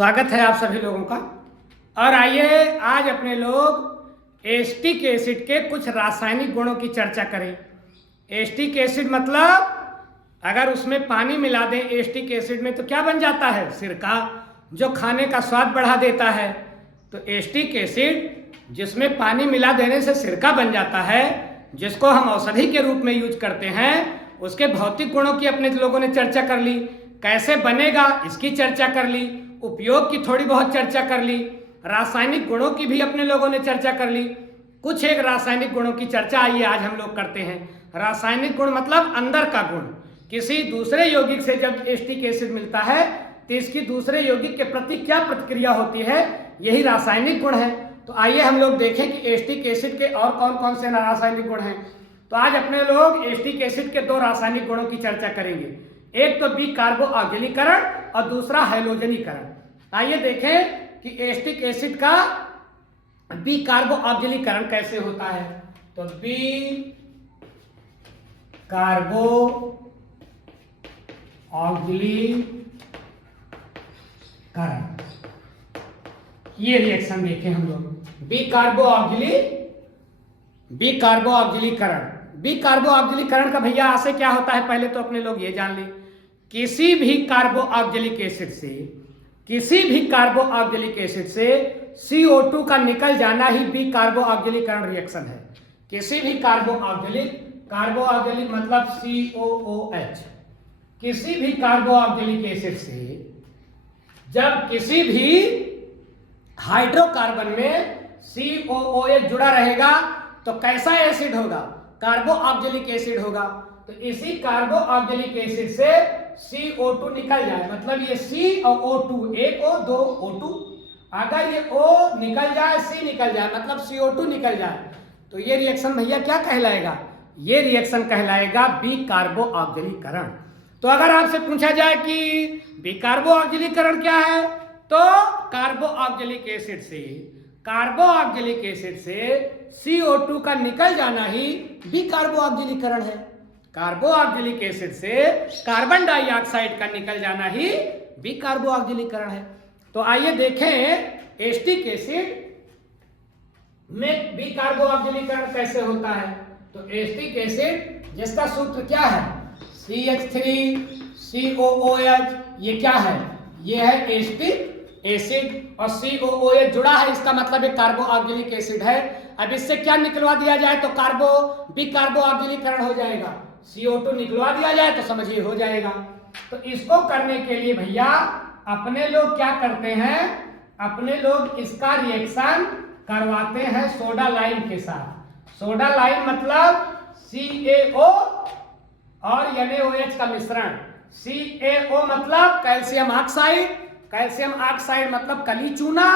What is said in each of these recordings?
स्वागत है आप सभी लोगों का। और आइए आज अपने लोग एस्टिक एसिड के कुछ रासायनिक गुणों की चर्चा करें। एस्टिक एसिड मतलब अगर उसमें पानी मिला दें एस्टिक एसिड में तो क्या बन जाता है? सिरका, जो खाने का स्वाद बढ़ा देता है। तो एस्टिक एसिड जिसमें पानी मिला देने से सिरका बन जाता है, जिसको हम औषधि के रूप में यूज करते हैं, उसके भौतिक गुणों की अपने लोगों ने चर्चा कर ली। कैसे बनेगा इसकी चर्चा कर ली, उपयोग की थोड़ी बहुत चर्चा कर ली, रासायनिक गुणों की भी अपने लोगों ने चर्चा कर ली। कुछ एक रासायनिक गुणों की चर्चा आइए आज हम लोग करते हैं। रासायनिक गुण मतलब अंदर का गुण। किसी दूसरे यौगिक से जब एस्टिक एसिड मिलता है तो इसकी दूसरे यौगिक के प्रति क्या प्रतिक्रिया होती है, यही रासायनिक गुण है। तो आइए हम लोग देखें कि एस्टिक एसिड के और कौन कौन से रासायनिक गुण हैं। तो आज अपने लोग एस्टिक एसिड के दो रासायनिक गुणों की चर्चा करेंगे, एक तो बी कार्बो ऑक्सीकरण और दूसरा हैलोजनीकरण। आइए देखें कि एस्टिक एसिड का बी कार्बो ऑक्सीकरण कैसे होता है। तो बी कार्बो ऑक्सीकरण, ये रिएक्शन देखें हम लोग। बी कार्बो ऑक्सीकरण, बी कार्बो ऑक्सीकरण का भैया आशय क्या होता है पहले तो अपने लोग ये जान लें। किसी भी कार्बो ऑक्सीलिक एसिड से CO2 का निकल जाना ही बी कार्बो ऑक्सीकरण रिएक्शन है। किसी भी कार्बो ऑक्सीलिक मतलब COOH, किसी भी कार्बो ऑक्सीलिक एसिड से जब किसी भी हाइड्रोकार्बन में COOH जुड़ा रहेगा तो कैसा एसिड होगा? कार्बो ऑक्सीलिक एसिड होगा। तो इसी कार्बो ऑक्सीलिक एसिड से CO2 निकल जाए, मतलब ये C और O2, एक O दो O2, अगर ये O निकल जाए C निकल जाए मतलब CO2 निकल जाए, तो ये रिएक्शन भैया क्या कहलाएगा? ये रिएक्शन कहलाएगा बी कार्बो ऑक्सीकरण। तो अगर आपसे पूछा जाए कि बी कार्बो ऑक्सीकरण क्या है, तो कार्बो ऑक्सीलिक एसिड से CO2 का निकल जाना ही बी कार्बो ऑक्सीकरण है। कार्बो ऑक्सीलिक एसिड से कार्बन डाइऑक्साइड का निकल जाना ही बी कार्बो ऑक्सीकरण है। तो आइए देखें एस्टिक एसिड में बी कार्बो ऑक्सीकरण कैसे होता है। तो एस्टिक एसिड जिसका सूत्र क्या है? CH3COOH, ये क्या है? ये है एस्टिक एसिड और COOH जुड़ा है, इसका मतलब एक कार्बो ऑक्सीलिक एसिड है। अब इससे क्या निकलवा दिया जाए तो बी कार्बो ऑक्सीकरण हो जाएगा। CO2 निकलवा दिया जाए तो समझिए हो जाएगा। तो इसको करने के लिए भैया अपने लोग क्या करते हैं, अपने लोग इसका रिएक्शन करवाते हैं सोडा लाइम के साथ। सोडा लाइम मतलब CaO और NaOH का मिश्रण। CaO मतलब कैल्शियम ऑक्साइड मतलब कली चूना,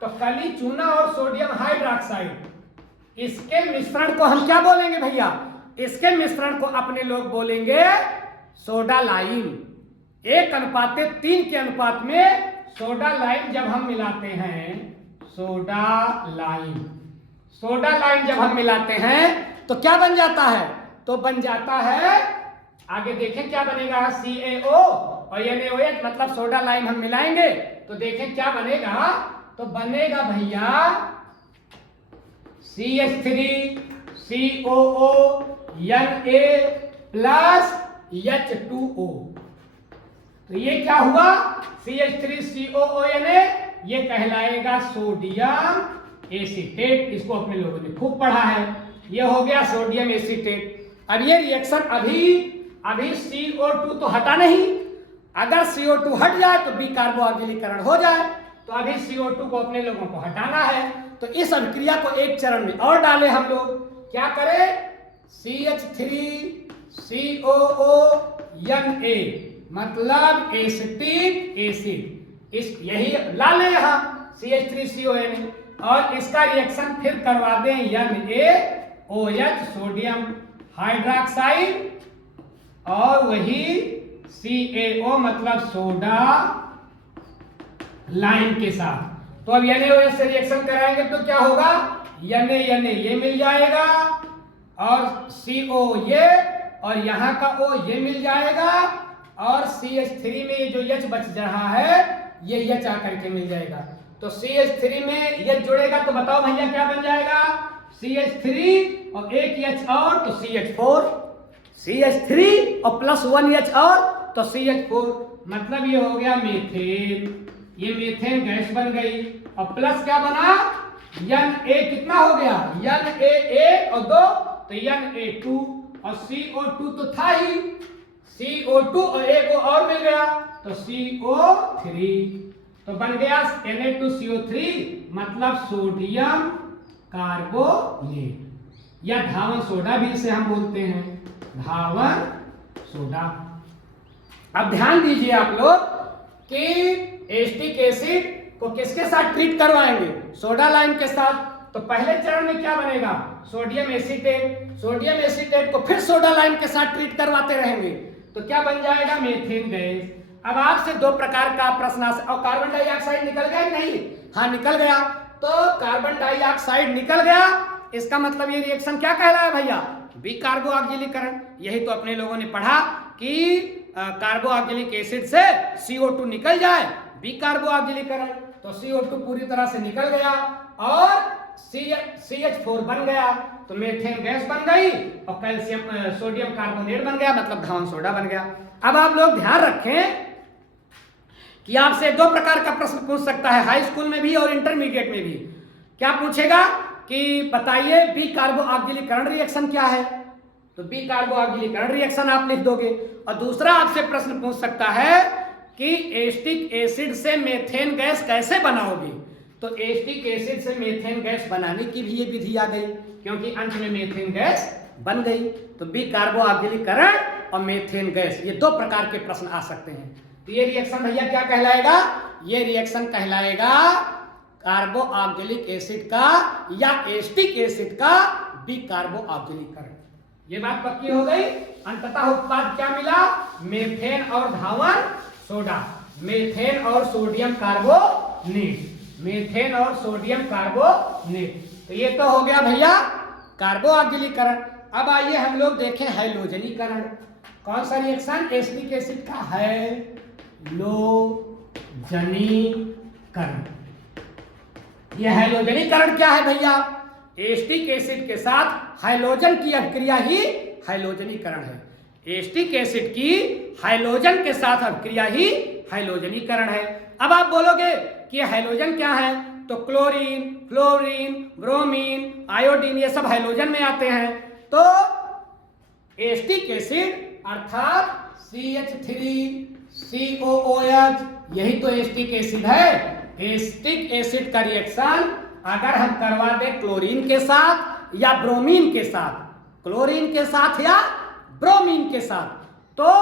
तो कली चूना और सोडियम हाइड्रोक्साइड, इसके मिश्रण को हम क्या बोलेंगे भैया? इसके मिश्रण को अपने लोग बोलेंगे सोडा लाइम। 1:3 के अनुपात में सोडा लाइम जब हम मिलाते हैं, सोडा लाइम जब हम मिलाते हैं तो क्या बन जाता है? तो बन जाता है, आगे देखें क्या बनेगा, CaO और NaOH मतलब सोडा लाइम हम मिलाएंगे तो देखें क्या बनेगा। तो बनेगा भैया CH3COO Na प्लस H2O। तो ये क्या हुआ? CH3COO Na, ये कहलाएगा सोडियम एसीटेट। इसको अपने लोगों ने खूब पढ़ा है, ये हो गया सोडियम एसीटेट। अब ये रिएक्शन अभी CO2 तो हटा नहीं, अगर CO2 हट जाए तो बी कार्बो ऑक्सीकरण हो जाए, तो अभी CO2 को अपने लोगों को हटाना है। तो इस अभिक्रिया को एक चरण में और डालें हम लोग। क्या करें? CH3COO Na मतलब एसिटिक एसिड, यही ला लें यहाँ CH3COO Na, और इसका रिएक्शन फिर करवा दें NaOH सोडियम हाइड्रोक्साइड और वही CaO मतलब सोडा लाइम के साथ। तो अब NaOH से रिएक्शन कराएंगे तो क्या होगा? Na ये मिल जाएगा और CO ये और यहाँ का O ये मिल जाएगा और CH3 में ये जो H बच रहा है ये H आकर के मिल जाएगा। तो CH3 में H जुड़ेगा तो बताओ भैया क्या बन जाएगा? CH3 और एक H और तो CH4, CH3 और प्लस 1 H और तो CH4, मतलब ये हो गया मीथेन। ये मीथेन गैस बन गई और प्लस क्या बना? Na कितना हो गया? Na1 और 2 तो Na2 और CO2 तो था ही, CO2 और एक और मिल गया तो CO3, तो बन गया Na2CO3 मतलब सोडियम कार्बोनेट या धावन सोडा भी इसे हम बोलते हैं, धावन सोडा। अब ध्यान दीजिए आप लोग कि एसिटिक एसिड को किसके साथ ट्रीट करवाएंगे? सोडा लाइम के साथ। तो पहले चरण में क्या बनेगा? Sodium acetate. सोडियम एसीटेट को फिर सोडा लाइम के साथ ट्रीट करवाते रहेंगे तो क्या बन जाएगा? Methane gas. अब आपसे दो प्रकार का प्रश्न और कार्बन डाइऑक्साइड निकल गया कि नहीं? हाँ निकल गया। तो कार्बन डाइऑक्साइड निकल गया, इसका मतलब ये रिएक्शन क्या कहलाया भैया? बी कार्बो ऑक्सीकरण। यही तो अपने लोगों ने पढ़ा कि कार्बो ऑक्सीलिक एसिड से CO2 निकल जाए, बी कार्बो ऑक्सीकरण। तो CO2 पूरी तरह से निकल गया और CH4 बन गया तो मीथेन गैस बन गई और कैल्शियम सोडियम कार्बोनेट बन गया, मतलब धावन सोडा बन गया। अब आप लोग ध्यान रखें कि आपसे दो प्रकार का प्रश्न पूछ सकता है, हाई स्कूल में भी और इंटरमीडिएट में भी। क्या पूछेगा कि बताइए बी कार्बो ऑक्सीकरण रिएक्शन क्या है? तो बी कार्बो ऑक्सीकरण रिएक्शन आप लिख दोगे। और दूसरा आपसे प्रश्न पूछ सकता है कि एसिटिक एसिड से मीथेन गैस कैसे बनाओगे? तो एसिटिक एसिड से मीथेन गैस बनाने की भी ये विधि आ गई, क्योंकि अंत में मीथेन गैस बन गई। तो बी कार्बो ऑक्सीकरण और मीथेन गैस, ये दो प्रकार के प्रश्न आ सकते हैं। तो ये रिएक्शन भैया क्या कहलाएगा? ये रिएक्शन कहलाएगा कार्बो ऑक्सीलिक एसिड का या एसिटिक एसिड का बी कार्बो ऑक्सीकरण। ये बात पक्की हो गई। अंततः उत्पाद क्या मिला? मीथेन और धावन सोडा, मीथेन और सोडियम कार्बोनेट, मीथेन और सोडियम कार्बोनेट। तो ये तो हो गया भैया कार्बो ऑक्सीकरण। अब आइए हम लोग देखें हैलोजनीकरण। कौन सा रिएक्शन? एसिटिक एसिड का हैलोजनीकरण। ये हैलोजनीकरण क्या है भैया? एसिटिक एसिड के साथ हाइड्रोजन की अभिक्रिया ही हैलोजनीकरण है। एसिटिक एसिड की हाइड्रोजन के साथ अभिक्रिया ही हैलोजनीकरण है। अब आप बोलोगे कि हैलोजन क्या है? तो क्लोरीन, फ्लोरीन, ब्रोमीन, आयोडीन ये सब हैलोजन में आते हैं। तो एसिटिक एसिड अर्थात CH3COOH यही तो एसिटिक एसिड है। एसिटिक एसिड का रिएक्शन अगर हम करवा दें क्लोरीन के साथ या ब्रोमीन के साथ, क्लोरीन के साथ या ब्रोमीन के साथ, तो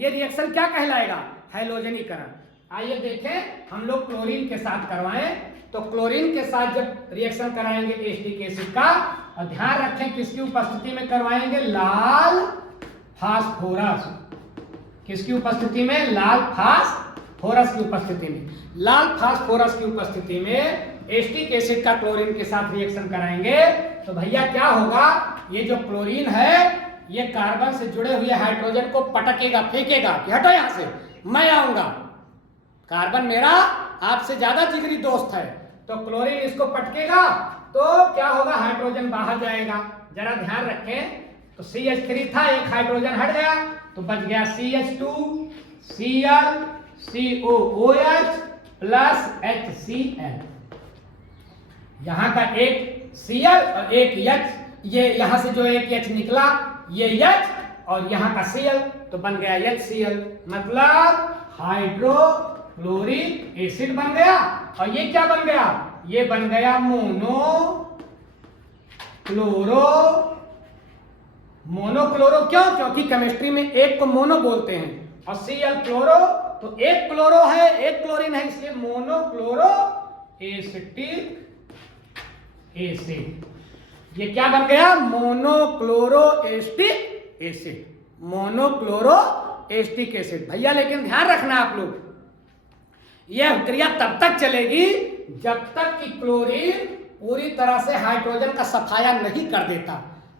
ये रिएक्शन क्या कहलाएगा? हैलोजनीकरण। आइए देखें हम लोग क्लोरीन के साथ करवाएं। तो क्लोरीन के साथ जब रिएक्शन कराएंगे एसिटिक एसिड का, और ध्यान रखें किसकी उपस्थिति में करवाएंगे? लाल फास्फोरस। किसकी उपस्थिति में? लाल फास्फोरस की उपस्थिति में। लाल फास्फोरस की उपस्थिति में एसिटिक एसिड का क्लोरीन के साथ रिएक्शन कराएंगे तो भैया क्या होगा? ये जो क्लोरीन है ये कार्बन से जुड़े हुए हाइड्रोजन को पटकेगा, फेंकेगा कि हटो यहां से, मैं आऊंगा। कार्बन मेरा आपसे ज्यादा जिगरी दोस्त है, तो क्लोरीन इसको पटकेगा तो क्या होगा? हाइड्रोजन बाहर जाएगा। जरा ध्यान रखें, तो CH3 था, एक हाइड्रोजन हट गया तो बच गया CH2Cl COOH प्लस HCl। यहां का एक Cl और एक H, ये यहां से जो एक H निकला ये H और यहां का Cl तो बन गया HCl, मतलब हाइड्रोक्लोरिक एसिड बन गया। और ये क्या बन गया? ये बन गया मोनोक्लोरो। क्यों? क्योंकि केमिस्ट्री में एक को मोनो बोलते हैं और Cl क्लोरो, तो एक क्लोरो है एक क्लोरीन है, इसलिए मोनोक्लोरो एसिटिक एसिड। ये क्या बन गया? Monochloro acetic acid, monochloro acetic acid. भैया लेकिन ध्यान रखना आप लोग, यह क्रिया तब तक चलेगी जब तक कि क्लोरीन पूरी तरह से हाइड्रोजन का सफाया नहीं कर देता।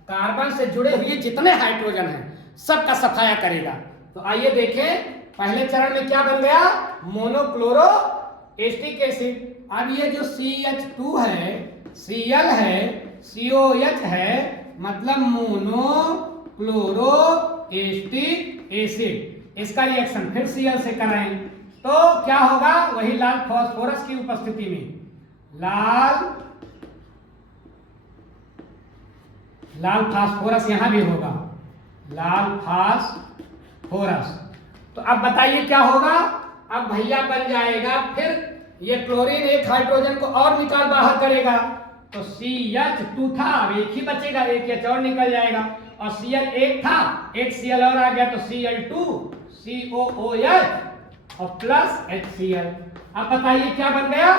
कार्बन से जुड़े हुए जितने हाइड्रोजन हैं सबका सफाया करेगा। तो आइए देखें पहले चरण में क्या बन गया, मोनोक्लोरो एस्टिक एसिड। अब ये जो CH2 है, Cl है, COH है, मतलब मोनोक्लोरो एस्टिक एसिड। इसका रिएक्शन फिर Cl से कराएं तो क्या होगा, वही लाल फास्फोरस की उपस्थिति में लाल फास्फोरस यहां भी होगा, लाल फास्फोरस। तो अब बताइए क्या होगा, अब भैया बन जाएगा, फिर ये क्लोरीन एक हाइड्रोजन को और निकाल बाहर करेगा, तो CH2 था, अब एक ही बचेगा, एक H और निकल जाएगा, और Cl एक था, एक Cl और आ गया, तो Cl2 COOH और प्लस HCl। अब बताइए क्या बन गया,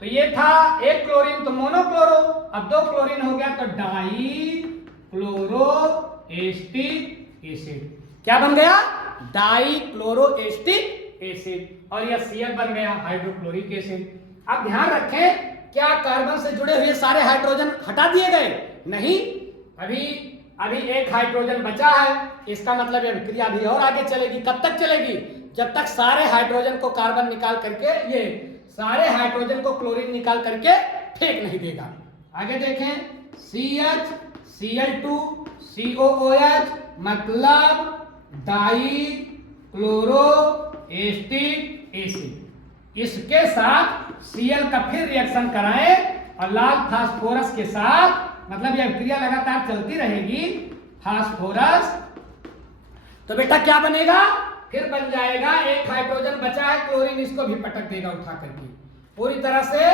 तो ये था एक क्लोरीन तो मोनोक्लोरो, अब दो क्लोरीन हो गया तो डाई क्लोरो एस्टिक एसिड। क्या बन गया, डाई क्लोरो एस्टिक एसिड, और यह Cl बन गया हाइड्रोक्लोरिक एसिड। अब ध्यान रखें, क्या कार्बन से जुड़े हुए सारे हाइड्रोजन हटा दिए गए, नहीं, अभी एक हाइड्रोजन बचा है, इसका मतलब यह क्रिया अभी और आगे चलेगी। कब तक चलेगी, जब तक सारे हाइड्रोजन को कार्बन निकाल करके, ये सारे हाइड्रोजन को क्लोरीन निकाल करके फेंक नहीं देगा। आगे देखें, CH Cl2 COOH मतलब डाई क्लोरो एस्टिक एसिड। इसके साथ Cl का फिर रिएक्शन कराएं और लाल फास्फोरस के साथ, मतलब यह क्रिया लगातार चलती रहेगी, फास्फोरस, तो बेटा क्या बनेगा, फिर बन जाएगा, एक हाइड्रोजन बचा है, क्लोरीन इसको भी पटक देगा उठा करके, पूरी तरह से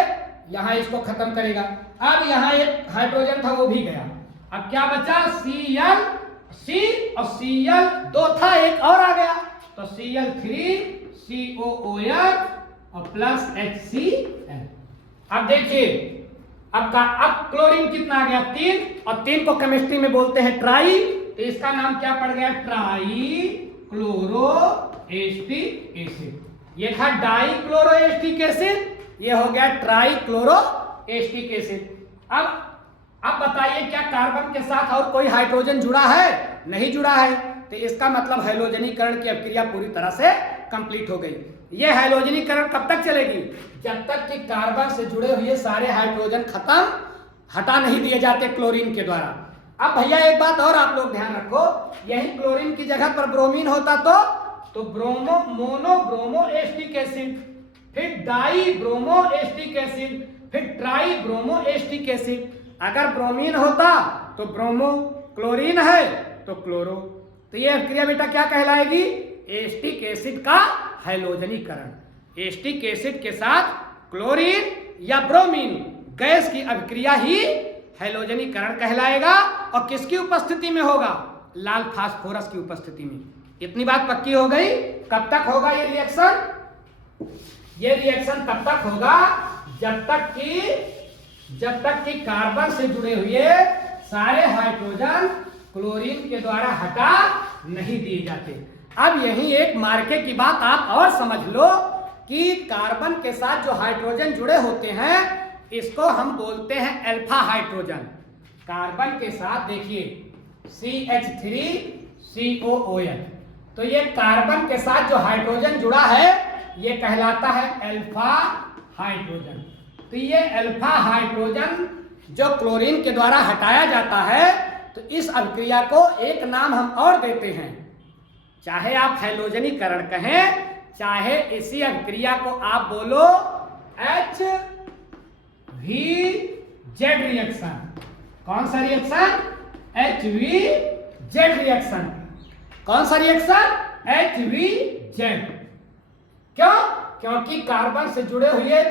यहां इसको खत्म करेगा। अब यहां एक हाइड्रोजन था वो भी गया, अब क्या बचा, Cl C और Cl दो था, एक और आ गया, तो Cl3 COOH और प्लस HCl। अब देखिए, अब क्लोरीन कितना आ गया, 3, और 3 को केमिस्ट्री में बोलते हैं ट्राई, तो इसका नाम क्या पड़ गया, ट्राई क्लोरो एस्टिक एसिड। ये था डाई क्लोरो एस्टिक एसिड, ये हो गया ट्राई क्लोरो एस्टिक एसिड। अब बताइए, क्या कार्बन के साथ और कोई हाइड्रोजन जुड़ा है, नहीं जुड़ा है, तो इसका मतलब हैलोजनीकरण की अभिक्रिया पूरी तरह से कंप्लीट हो गई। ये हैलोजनीकरण कब तक चलेगी, जब तक कि कार्बन से जुड़े हुए सारे हाइड्रोजन हटा नहीं दिए जाते क्लोरीन के द्वारा। अब भैया एक बात और आप लोग ध्यान रखो, यही क्लोरीन की जगह पर ब्रोमीन होता तो मोनो ब्रोमो एस्टिक एसिड, फिर डाई ब्रोमो एस्टिक एसिड, फिर ट्राई ब्रोमो एस्टिक एसिड। अगर ब्रोमीन होता तो ब्रोमो, क्लोरीन है तो क्लोरो, तो यह अभिक्रिया बेटा क्या कहलाएगी, एस्टिक एसिड का हैलोजनीकरण। एस्टिक एसिड के साथ क्लोरीन या ब्रोमीन गैस की अभिक्रिया ही हैलोजनीकरण कहलाएगा, और किसकी उपस्थिति में होगा, लाल फास्फोरस की उपस्थिति में। इतनी बात पक्की हो गई। कब तक होगा ये रिएक्शन, ये रिएक्शन तब तक होगा जब तक कि कार्बन से जुड़े हुए सारे हाइड्रोजन क्लोरीन के द्वारा हटा नहीं दिए जाते। अब यही एक मार्के की बात आप और समझ लो कि कार्बन के साथ जो हाइड्रोजन जुड़े होते हैं इसको हम बोलते हैं अल्फा हाइड्रोजन। कार्बन के साथ देखिए CH3COOH, तो ये कार्बन के साथ जो हाइड्रोजन जुड़ा है ये कहलाता है अल्फा हाइड्रोजन। तो ये अल्फा हाइड्रोजन जो क्लोरीन के द्वारा हटाया जाता है, तो इस अभिक्रिया को एक नाम हम और देते हैं, चाहे आप हैलोजनीकरण कहें, चाहे इसी अभिक्रिया को आप बोलो HVZ रिएक्शन। कौन सा रिएक्शन, HVZ रिएक्शन। कौन सा रिएक्शन, HVZ। क्यों, क्योंकि कार्बन से जुड़े हुए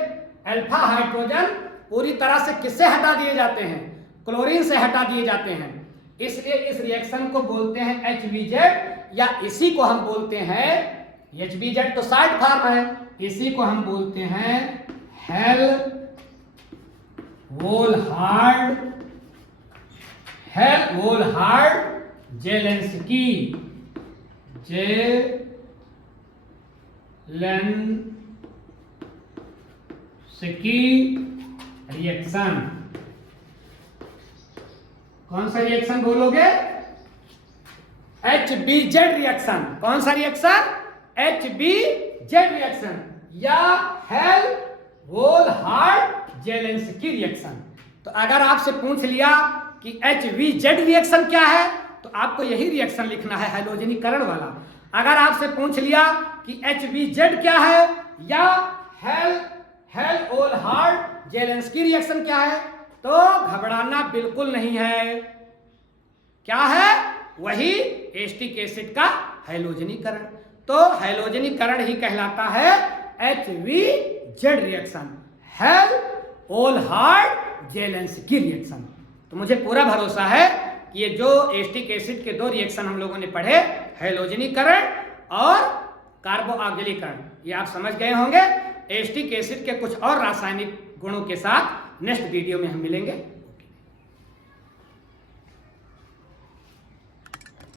अल्फा हाइड्रोजन पूरी तरह से किससे हटा दिए जाते हैं, क्लोरीन से हटा दिए जाते हैं। इसलिए इस रिएक्शन को बोलते हैं HVZ, या इसी को हम बोलते हैं, HVZ तो शॉर्ट फॉर्म है, इसी को हम बोलते हैं हेल्होल्ट्ज जेलेंस्की रिएक्शन। कौन सा रिएक्शन बोलोगे, HBZ रिएक्शन। कौन सा रिएक्शन, HBZ रिएक्शन या हेल्होल्ट्ज-जेलेंस्की रिएक्शन। तो अगर आपसे पूछ लिया कि HBZ रिएक्शन क्या है तो आपको यही रिएक्शन लिखना है, हैलोजनीकरण वाला। अगर आपसे पूछ लिया कि HBZ क्या है या हेल्होल्ट्ज-जेलेंस्की रिएक्शन क्या है तो घबराना बिल्कुल नहीं है। क्या है? वही एसिटिक एसिड का हैलोजनीकरण। तो हैलोजनीकरण ही कहलाता है HBZ रिएक्शन, हेल्होल्ट्ज-जेलेंस्की रिएक्शन। तो मुझे पूरा भरोसा है कि ये जो एसिटिक एसिड के दो रिएक्शन हम लोगों ने पढ़े, हैलोजनीकरण और कार्बोऑक्सीकरण, ये आप समझ गए होंगे। एसिटिक एसिड के कुछ और रासायनिक गुणों के साथ नेक्स्ट वीडियो में हम मिलेंगे।